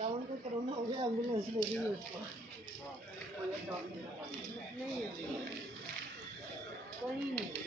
रावण को कोरोना हो गया, एम्बुलेंस ले गई उसको। नहीं है कोई नहीं।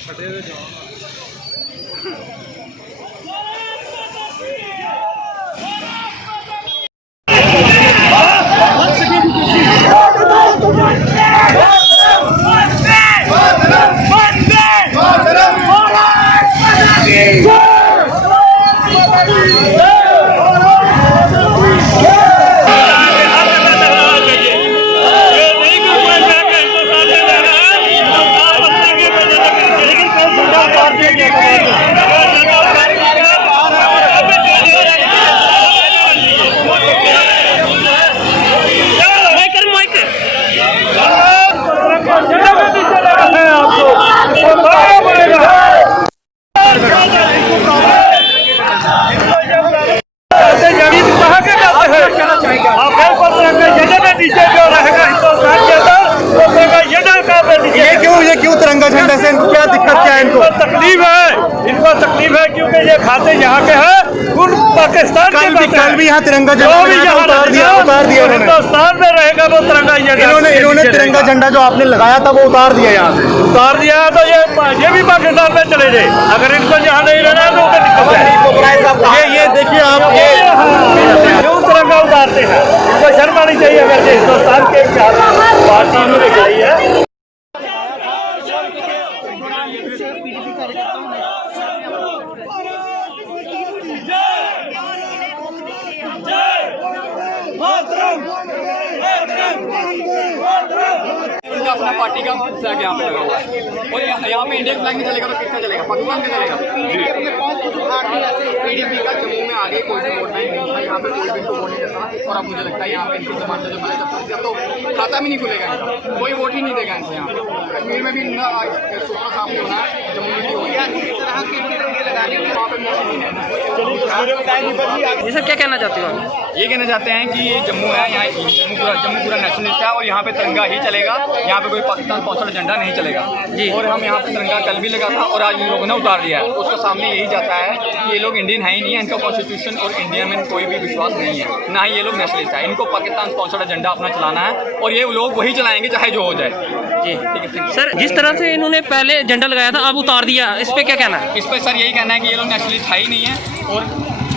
छठे हुए जाओ लेकिन नीचे जो रहेगा हिंदुस्तान के अंदर वो तिरंगा झंडा कहाँ पे नीचे? ये क्यों तिरंगा झंडा से क्या दिक्कत क्या है इनको? इनको तकलीफ है क्योंकि ये खाते यहाँ के हैं उन पाकिस्तान के कल भी यहाँ तिरंगा झंडा उतार दिया इन्होंने। हिंदुस्तान में रहेगा वो तिरंगा झंडा। इन्होंने तिरंगा झंडा जो आपने लगाया था वो उतार दिया यहाँ से। उतार दिया है तो ये भी पाकिस्तान में चले जाए। अगर इनको यहाँ नहीं रहना है तो उन्हें दिक्कत है। ये देखिए आप क्यों तिरंगा उतारते हैं? इनको शर्म आनी चाहिए। अगर ये हिंदुस्तान के पार्टी में गई है इनका अपना पार्टी का फ्लैग यहाँ पे लगा हुआ है और यहाँ पे इंडियन फ्लैग नहीं चलेगा तो किसका चलेगा? पाकिस्तान का चलेगा। पीडीपी का जम्मू में आगे कोई भी वोट नहीं था, यहाँ पे कोई भी इनको वोट नहीं देता और अब मुझे लगता है यहाँ पे इनकी जमानत जो मिले जब तो खाता भी नहीं खुलेगा इनका, कोई वोट ही नहीं देगा इनसे। यहाँ पे कश्मीर में भी इनका सुपना साफ होना है, जम्मू में भी होना है। ये सर क्या कहना चाहते हो आप? ये कहना चाहते हैं कि ये जम्मू है, यहाँ जम्मू पूरा नेशनलिस्ट है और यहाँ पे तिरंगा ही चलेगा। यहाँ पे कोई पाकिस्तान स्पॉन्सर्ड एजेंडा नहीं चलेगा जी। और हम यहाँ पे तिरंगा कल भी लगा था और आज इन लोगों ने उतार दिया है। उसका सामने यही जाता है कि ये लोग इंडियन है ही नहीं है, इनका कॉन्स्टिट्यूशन और इंडिया में कोई भी विश्वास नहीं है, ना ही ये लोग नेशनलिस्ट है। इनको पाकिस्तान स्पॉन्सर्ड एजेंडा अपना चलाना है और ये लोग वही चलाएंगे चाहे जो हो जाए जी। ठीक है सर, जिस तरह से इन्होंने पहले झंडा लगाया था अब उतार दिया, इस पे क्या कहना है? इस पर सर यही कहना है कि ये लोग नेशनलिस्ट है ही नहीं है और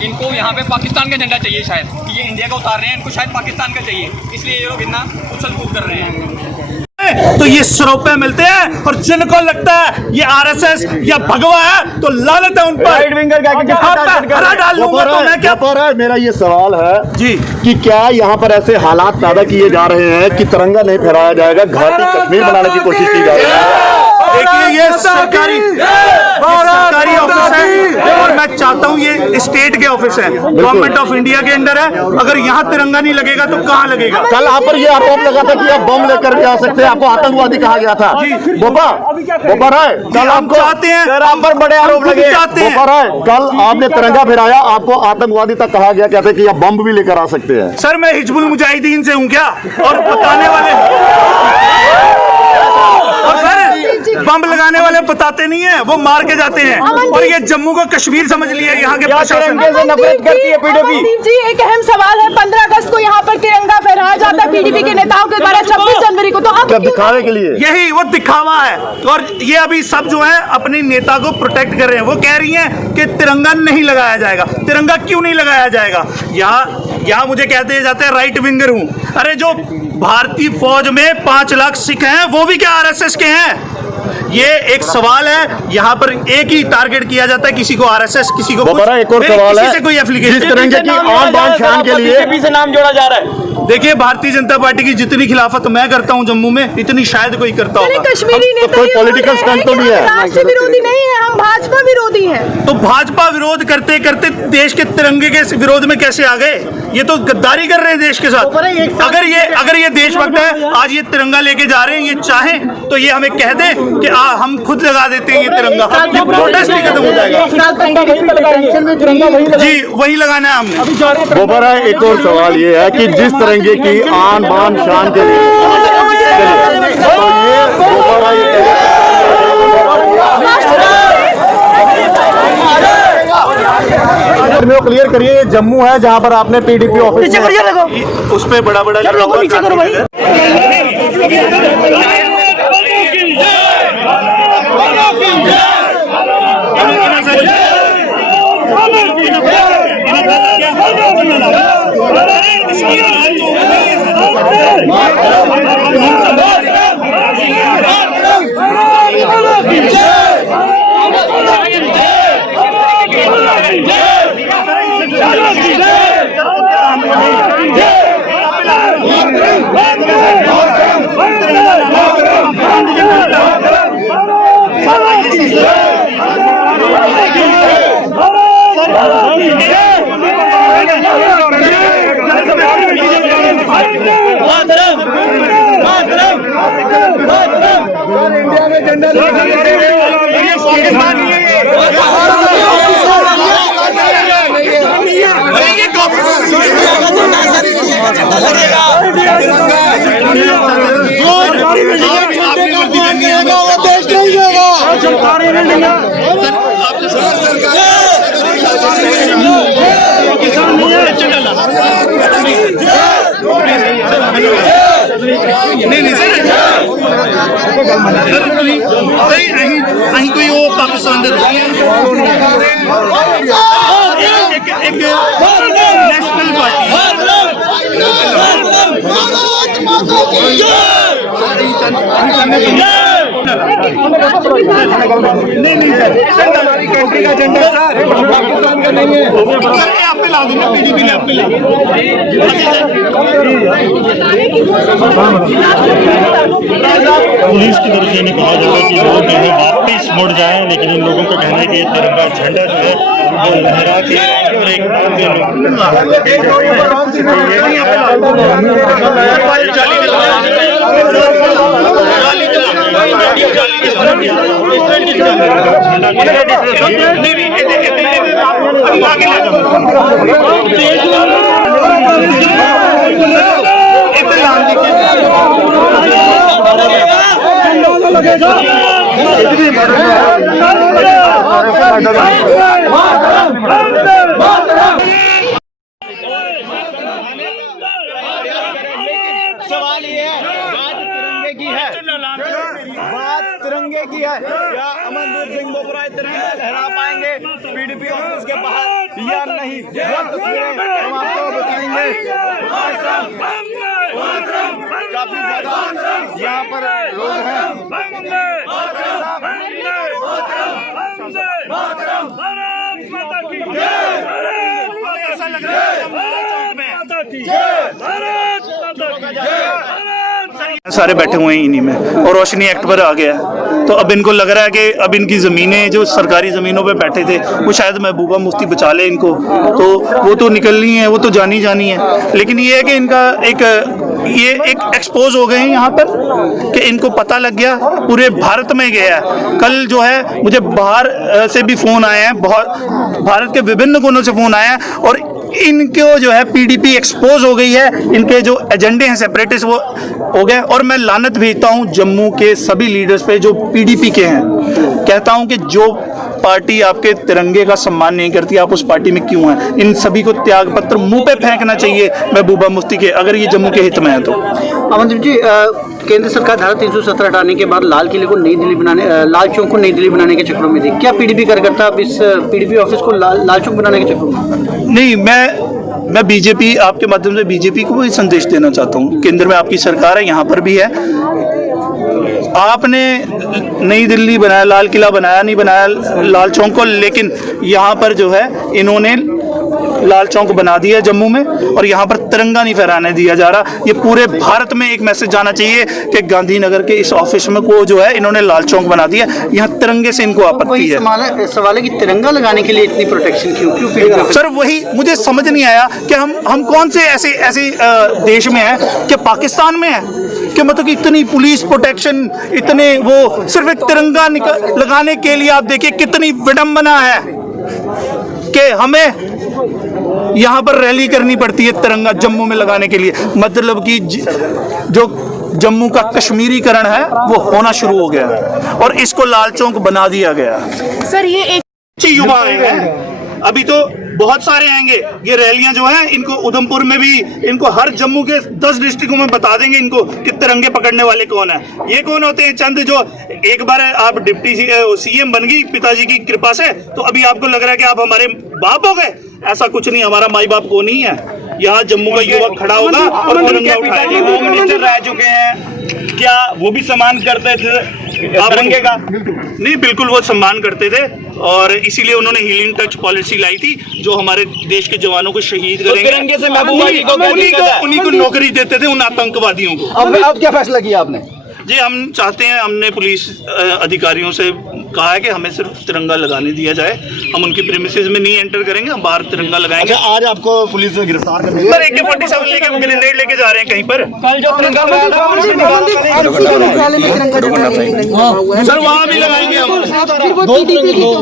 इनको यहाँ पे पाकिस्तान का झंडा चाहिए। शायद कि ये इंडिया का उतार रहे हैं, इनको शायद पाकिस्तान का चाहिए, इसलिए ये लोग इतना उछल कूद कर रहे हैं। तो ये सरोपे मिलते हैं और जिनको लगता है ये आरएसएस या भगवा है तो लानत है उन पर। राइट विंगर हरा डाल लूंगा तो मैं क्या। मेरा ये सवाल है जी कि क्या यहाँ पर ऐसे हालात पैदा किए जा रहे हैं कि तिरंगा नहीं फहराया जाएगा, घाटी कश्मीर बनाने की कोशिश की जा रही है? देखिए ये सरकारी ऑफिस है और मैं चाहता हूँ ये स्टेट के ऑफिस है, गवर्नमेंट ऑफ इंडिया के अंडर है। अगर यहाँ तिरंगा नहीं लगेगा तो कहाँ लगेगा? कल आप पर ये आरोप लगा था कि आप बम लेकर के आ सकते हैं, आपको आतंकवादी कहा गया था। बोपा राय, कल आपको चाहते हैं आप पर बड़े आरोप लगे। बोपा राय, कल आपने तिरंगा फहराया, आपको आतंकवादी तक कहा गया, कहते कि आप बम भी लेकर आ सकते हैं। सर मैं हिजबुल मुजाहिदीन से हूँ क्या? और बताने वाले और सर बम लगाने वाले बताते नहीं है, वो मार के जाते हैं। और ये जम्मू को कश्मीर समझ लिया यहाँ के प्रशासन से नफरत करती है पीडीपी जी। एक अहम सवाल है, 15 अगस्त को यहाँ पर तिरंगा फहराया जाता है पीडीपी के नेताओं के द्वारा, 26 जनवरी को, तो अब दिखावे के लिए यही वो दिखावा है। और ये अभी सब जो है अपने नेता को प्रोटेक्ट कर रहे हैं। वो कह रही हैं कि तिरंगा नहीं लगाया जाएगा। तिरंगा क्यों नहीं लगाया जाएगा? यहाँ मुझे कहते जाते हैं राइट विंगर हूँ। अरे जो भारतीय फौज में 5 लाख सिख हैं वो भी क्या आरएसएस के हैं? ये एक सवाल है। यहाँ पर एक ही टारगेट किया जाता है, किसी को आरएसएस, किसी को एक और सवाल है, किसी से कोई एप्लीकेशन, जिस तिरंगे की आन बान शान के लिए से नाम जोड़ा जा रहा है। देखिए भारतीय जनता पार्टी की जितनी खिलाफत मैं करता हूँ जम्मू में, इतनी शायद कोई करता होगा। कश्मीरी नेता कोई पॉलिटिकल स्टंट तो नहीं है, राष्ट्र विरोधी नहीं है, हम भाजपा विरोधी हैं। तो भाजपा विरोध करते करते देश के तिरंगे के विरोध में कैसे आ गए? ये तो गद्दारी कर रहे हैं देश के साथ। अगर ये देशभक्त है, आज ये तिरंगा लेके जा रहे हैं, ये चाहें तो ये हमें कह दें कि हम खुद लगा देते हैं ये तिरंगा, ये प्रोटेस्ट ही खत्म हो जाएगा। जी वही लगाना है हमने। बोपा राय, एक और सवाल ये है कि जिस तिरंगे की आन बान शान के लिए तो ये बोपा राय क्लियर करिए, ये जम्मू है जहाँ पर आपने पीडीपी ऑफिस उस पे बड़ा पीछे करो भाई। इंडिया में झंडा लगेगा। नहीं कोई वो पाकिस्तान दे एक नेशनल हमारी कंट्री का झंडा पाकिस्तान का नहीं है। आप पे ला दूंगा, पीडीपी ने आप पे ला पुलिस की तरफ से नहीं कहा जा रहा कि लोग जो है वापस मुड़ जाएं, लेकिन इन लोगों का कहना है कि ये तिरंगा झंडा जो है वो लहरा के और एक सवाल ये है, बात तिरंगे की है, क्या अमनदीप सिंह बोगरा तिरंगा लहरा पाएंगे पीडीपी ऑफिस के बाहर या नहीं? वो तस्वीरें हम आपको बताएंगे। काफी ज्यादा यहाँ पर लोग हैं। ऐसा लग रहा है सारे बैठे हुए हैं इन्हीं में, और रोशनी एक्ट पर आ गया है। तो अब इनको लग रहा है कि अब इनकी ज़मीनें जो सरकारी ज़मीनों पे बैठे थे वो शायद महबूबा मुफ्ती बचा ले इनको, तो वो तो निकलनी है, वो तो जानी है। लेकिन ये है कि इनका एक एक्सपोज हो गए हैं यहाँ पर कि इनको पता लग गया, पूरे भारत में गया है। कल जो है मुझे बाहर से भी फ़ोन आए हैं, बहुत भारत के विभिन्न कोनों से फ़ोन आए हैं, और इनको जो है पीडीपी एक्सपोज हो गई है, इनके जो एजेंडे हैं सेपरेटिस्ट वो हो गए। और मैं लानत भेजता हूं जम्मू के सभी लीडर्स पे जो पीडीपी के हैं, कहता हूं कि जो पार्टी आपके तिरंगे का सम्मान नहीं करती, आप उस पार्टी में क्यों हैं? इन सभी को त्यागपत्र मुंह पे फेंकना चाहिए महबूबा मुफ्ती के, अगर ये जम्मू के हित में है तो। अमनदीप जी, केंद्र सरकार धारा 370 हटाने के बाद लाल किले को नई दिल्ली बनाने, लाल चौक को नई दिल्ली बनाने के चक्रों में थी। क्या पीडीपी कार्यकर्ता अब इस पीडीपी ऑफिस को लाल चौक बनाने के चक्रों में? नहीं, मैं बीजेपी, आपके माध्यम से बीजेपी को भी संदेश देना चाहता हूँ। केंद्र में आपकी सरकार है, यहाँ पर भी है। आपने नई दिल्ली बनाया, लाल किला बनाया, नहीं बनाया लाल चौक को, लेकिन यहाँ पर जो है इन्होंने लाल चौक बना दिया जम्मू में, और यहाँ पर तिरंगा नहीं फहराने दिया जा रहा। ये पूरे भारत में एक मैसेज जाना चाहिए कि गांधीनगर के इस ऑफिस में को जो है इन्होंने लाल चौक बना दिया, यहाँ तिरंगे से इनको आपत्ति है। सवाल है कि तिरंगा लगाने के लिए इतनी प्रोटेक्शन क्यों? सर वही मुझे समझ नहीं आया कि हम कौन से ऐसे देश में हैं कि पाकिस्तान में है कि मतलब कि इतनी पुलिस प्रोटेक्शन, इतने वो सिर्फ एक तिरंगा लगाने के लिए। आप देखिए कितनी विडंबना है कि हमें यहाँ पर रैली करनी पड़ती है तिरंगा जम्मू में लगाने के लिए। मतलब कि जो जम्मू का कश्मीरीकरण है वो होना शुरू हो गया और इसको लाल चौक बना दिया गया। सर ये एक युवा हैं, अभी तो बहुत सारे आएंगे। ये रैलियां जो हैं इनको उधमपुर में भी, इनको हर जम्मू के 10 डिस्ट्रिक्टों में बता देंगे इनको कि तिरंगे पकड़ने वाले कौन है। ये कौन होते हैं? चंद जो एक बार आप डिप्टी सीएम बन गई पिताजी की कृपा से, तो अभी आपको लग रहा है कि आप हमारे बाप हो गए। ऐसा कुछ नहीं, हमारा माई बाप को नहीं है। यहाँ जम्मू का युवक खड़ा होगा और तिरंगा उठाएगा। होम मिनिस्टर रह चुके हैं, क्या वो भी सम्मान करते थे तिरंगे का? नहीं, बिल्कुल वो सम्मान करते थे, और इसीलिए उन्होंने हीलिंग टच पॉलिसी लाई थी जो हमारे देश के जवानों को शहीद करेंगे। तिरंगे से उन्हीं को नौकरी देते थे, उन आतंकवादियों को। अब क्या फैसला किया आपने? जी, हम चाहते हैं, हमने पुलिस अधिकारियों से कहा है कि हमें सिर्फ तिरंगा लगाने दिया जाए। हम उनकी प्रीमिसेस में नहीं एंटर करेंगे, हम बाहर तिरंगा लगाएंगे। अच्छा, आज आपको पुलिस ने गिरफ्तार कर लिया? सर AK-47 लेके ग्रेनेड लेके जा रहे हैं कहीं पर। कल जो तिरंगा सर वहाँ भी लगाएंगे हम।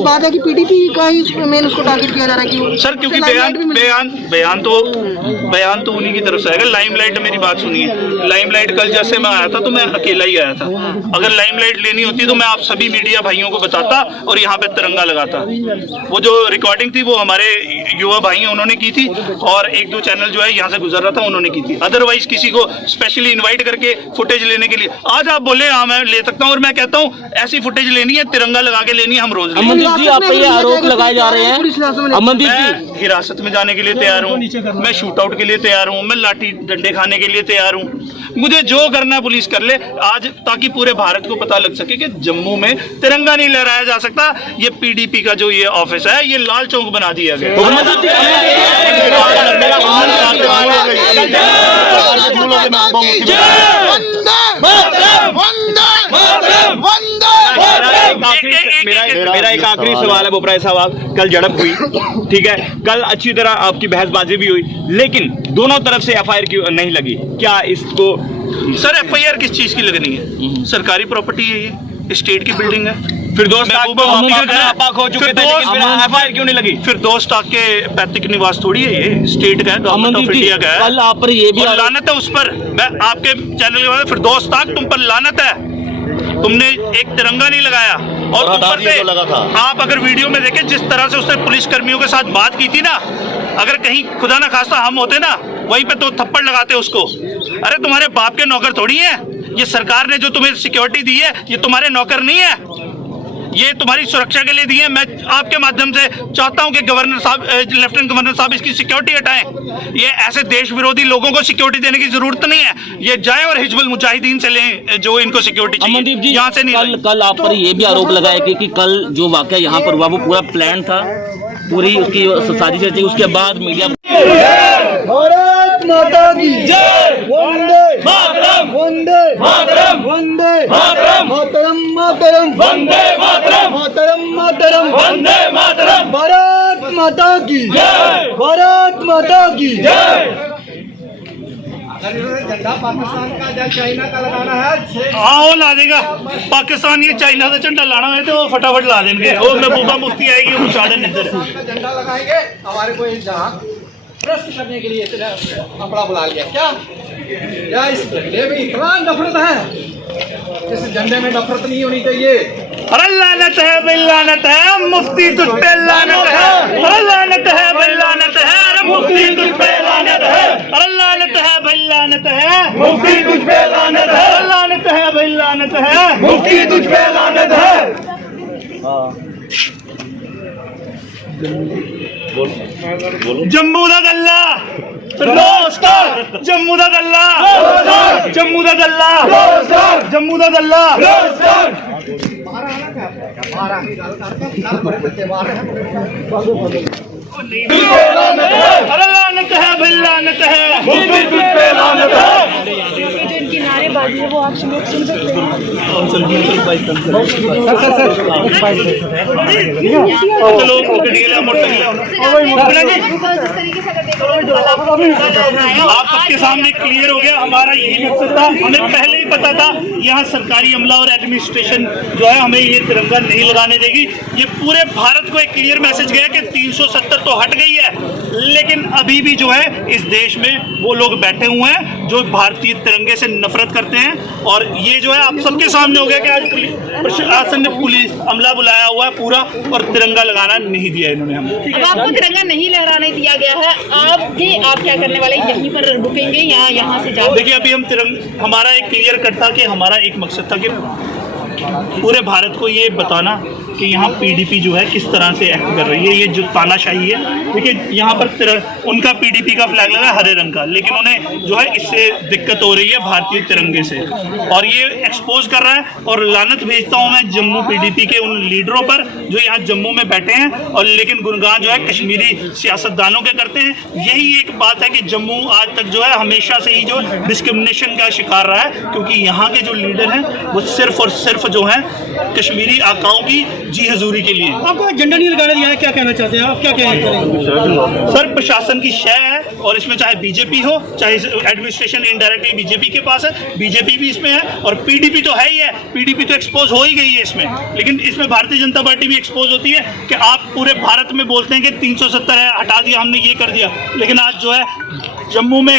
बात है कि पीडीपी का ही मेन उसको टारगेट किया जा रहा है कि सर क्योंकि बयान तो बयान तो उन्हीं की तरफ से आएगा। लाइमलाइट, मेरी बात सुनिए, लाइमलाइट कल जैसे मैं आया था तो मैं अकेला ही आया था। अगर लाइमलाइट लेनी होती तो मैं आप सभी मीडिया भाइयों को बताता और यहाँ पे तिरंगा लगाता। वो जो रिकॉर्डिंग थी वो हमारे युवा भाई हैं उन्होंने की थी, और एक दो चैनल जो है यहाँ से गुजर रहा था उन्होंने की थी। अदरवाइज किसी को स्पेशली इन्वाइट करके फुटेज लेने के लिए आज आप बोले हाँ मैं ले सकता हूँ, और मैं कहता हूँ ऐसी फुटेज लेनी है, तिरंगा लगा के लेनी है, हम रोज लेंगे। अमनदीप जी, आप पे ये आरोप लगाए जा रहे हैं। अमनदीप जी, मैं हिरासत में जाने के लिए तैयार हूँ, मैं शूट आउट के लिए तैयार हूँ, मैं लाठी डंडे खाने के लिए तैयार हूँ। मुझे जो करना है पुलिस कर ले आज, ताकि पूरे भारत को पता लग सके कि जम्मू में तिरंगा नहीं लहराया जा सकता। ये पीडीपी का जो ये ऑफिस है ये लाल चौक बना दिया गया। मेरा एक आखिरी सवाल है बोपराय साहब, कल झड़प हुई, ठीक है, कल अच्छी तरह आपकी बहसबाजी भी हुई, लेकिन दोनों तरफ से एफआईआर क्यों नहीं लगी? क्या इसको सर एफआईआर किस चीज की लगनी है? सरकारी प्रॉपर्टी है, ये स्टेट की बिल्डिंग है। फिर दोस्त हो चुके थे, एफआईआर क्यों नहीं लगी? फिर दोस्त के पैतृक निवास थोड़ी है, ये स्टेट का है, गवर्नमेंट ऑफ इंडिया का है। कल आप पर ये भी और लानत है उस पर। मैं आपके चैनल के बाद फिर दोस्त तुम पर लानत है, तुमने एक तिरंगा नहीं लगाया। और ऊपर से आप अगर वीडियो में देखें जिस तरह से उसने पुलिस कर्मियों के साथ बात की थी ना, अगर कहीं खुदा ना खास्ता हम होते ना वहीं पे तो थप्पड़ लगाते उसको। अरे तुम्हारे बाप के नौकर थोड़ी है, ये सरकार ने जो तुम्हें सिक्योरिटी दी है ये तुम्हारे नौकर नहीं है, ये तुम्हारी सुरक्षा के लिए दी है। मैं आपके माध्यम से चाहता हूं कि गवर्नर साहब, लेफ्टिनेंट गवर्नर साहब इसकी सिक्योरिटी हटाएं। ये ऐसे देश विरोधी लोगों को सिक्योरिटी देने की जरूरत नहीं है, ये जाएं और हिजबुल मुजाहिदीन से लें जो इनको सिक्योरिटी चाहिए। अमनदीप जी, यहाँ से नहीं। कल आप पर ये भी आरोप लगाया कि कल जो वाकया यहाँ पर हुआ वो पूरा प्लान था, पूरी उसकी साजिश थी, उसके बाद मीडिया भारत माता की जय, वंदे मातरम, वंदे मातरम, वंदे मातरम, मातरम मातरम, वंदे मातरम, मातरम मातरम, वंदे मातरम, भारत माता की जय, भारत माता की जय। झंडा पाकिस्तान का या चाइना का लगाना है, आओ ला देगा पाकिस्तान, ये चाइना का झंडा लाना है तो वो फटाफट ला देंगे। वो महबूबा मुफ्ती आएगी, वो मुशादन इधर झंडा लगाएंगे। हमारे को एक जहां प्रश्न करने के लिए कपड़ा बुला लिया क्या इस झंडे में इतना नफरत है? इस झंडे में नफरत नहीं होनी चाहिए। अरे लानत है भाई, लानत है मुफ्ती तुझ पे, लानत है। अरे लानत है भाई, लानत है। अरे मुफ्ती तुझ पे लानत है। अरे लानत है भाई, लानत है। मुफ्ती तुझ पे लानत है। अरे लानत है भाई, लानत है। मुफ्ती तुझ पे लानत है। जम्मू दा गल्ला जम्मू दा गल्ला, जम्मू दा गल्ला, जम्मू दा गल्ला। अरे लानत है भाई, लानत है। इनकी नारेबाजी है वो आप लोग सुन सकते हैं। आप सबके सामने क्लियर हो गया, हमारा यही मकसद था। हमें पहले ही पता था यहाँ सरकारी अमला और एडमिनिस्ट्रेशन जो है हमें ये तिरंगा नहीं लगाने देगी। ये पूरे भारत को एक क्लियर मैसेज गया कि 370 तो हट गई है, लेकिन अभी भी जो है इस देश में वो लोग बैठे हुए हैं जो भारतीय तिरंगे से नफरत करते हैं। और ये जो है आप सबके सामने हो गया कि आज प्रशासन ने पुलिस अमला बुलाया हुआ है पूरा, और तिरंगा लगाना नहीं दिया इन्होंने हमें। अब आपको तिरंगा नहीं लहराने दिया गया है, आप क्या करने वाले, यहीं पर रुकेंगे या यहाँ से जाओ? देखिए अभी हम तिरंगा, हमारा एक क्लियर कट था कि हमारा एक मकसद था कि पूरे भारत को ये बताना कि यहाँ पीडीपी जो है किस तरह से एक्ट कर रही है। ये जो तानाशाही है, देखिए यहाँ पर उनका पीडीपी का फ्लैग लगा हरे रंग का, लेकिन उन्हें जो है इससे दिक्कत हो रही है भारतीय तिरंगे से, और ये एक्सपोज कर रहा है। और लानत भेजता हूँ मैं जम्मू पीडीपी के उन लीडरों पर जो यहाँ जम्मू में बैठे हैं और लेकिन गुणगान जो है कश्मीरी सियासतदानों के करते हैं। यही एक बात है कि जम्मू आज तक जो है हमेशा से ही जो डिस्क्रिमिनेशन का शिकार रहा है, क्योंकि यहाँ के जो लीडर हैं वो सिर्फ और सिर्फ जो है कश्मीरी आकाओं की जी हजूरी के लिए। आपको झंडा नहीं लगाने दिया है, क्या कहना चाहते हैं आप, क्या कहेंगे? सर प्रशासन की शय है, और इसमें चाहे बीजेपी हो चाहे एडमिनिस्ट्रेशन इनडायरेक्टली बीजेपी के पास है, बीजेपी भी इसमें है और पीडीपी तो है ही है। पीडीपी तो एक्सपोज हो ही गई है इसमें, लेकिन इसमें भारतीय जनता पार्टी भी एक्सपोज होती है कि आप पूरे भारत में बोलते हैं कि 370 है, हटा दिया हमने, ये कर दिया, लेकिन आज जो है जम्मू में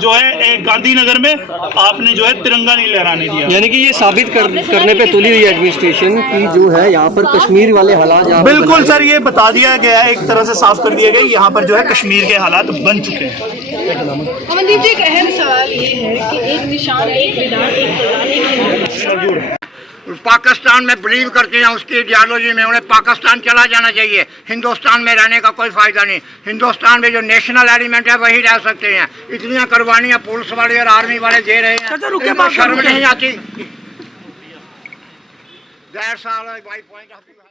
जो है गांधीनगर में आपने जो है तिरंगा नहीं लहराने दिया। यानी कि ये साबित करने पे तुली हुई एडमिनिस्ट्रेशन की जो है यहाँ पर कश्मीर वाले हालात यहाँ पर बिल्कुल सर, ये बता दिया गया है, एक तरह से साफ कर दिया गया यहाँ पर जो है कश्मीर के हालात बन चुके हैं। अमनदीप जी, एक अहम सवाल ये है कि एक निशान, एक विधान, एक पाकिस्तान में बिलीव करते हैं, उसकी आइडियोलॉजी में उन्हें पाकिस्तान चला जाना चाहिए, हिंदुस्तान में रहने का कोई फ़ायदा नहीं। हिंदुस्तान में जो नेशनल एलिमेंट है वही रह सकते हैं। इतनी कुर्बानियाँ पुलिस वाले और आर्मी वाले दे रहे हैं, इनको शर्म नहीं आती। That's all my point of view.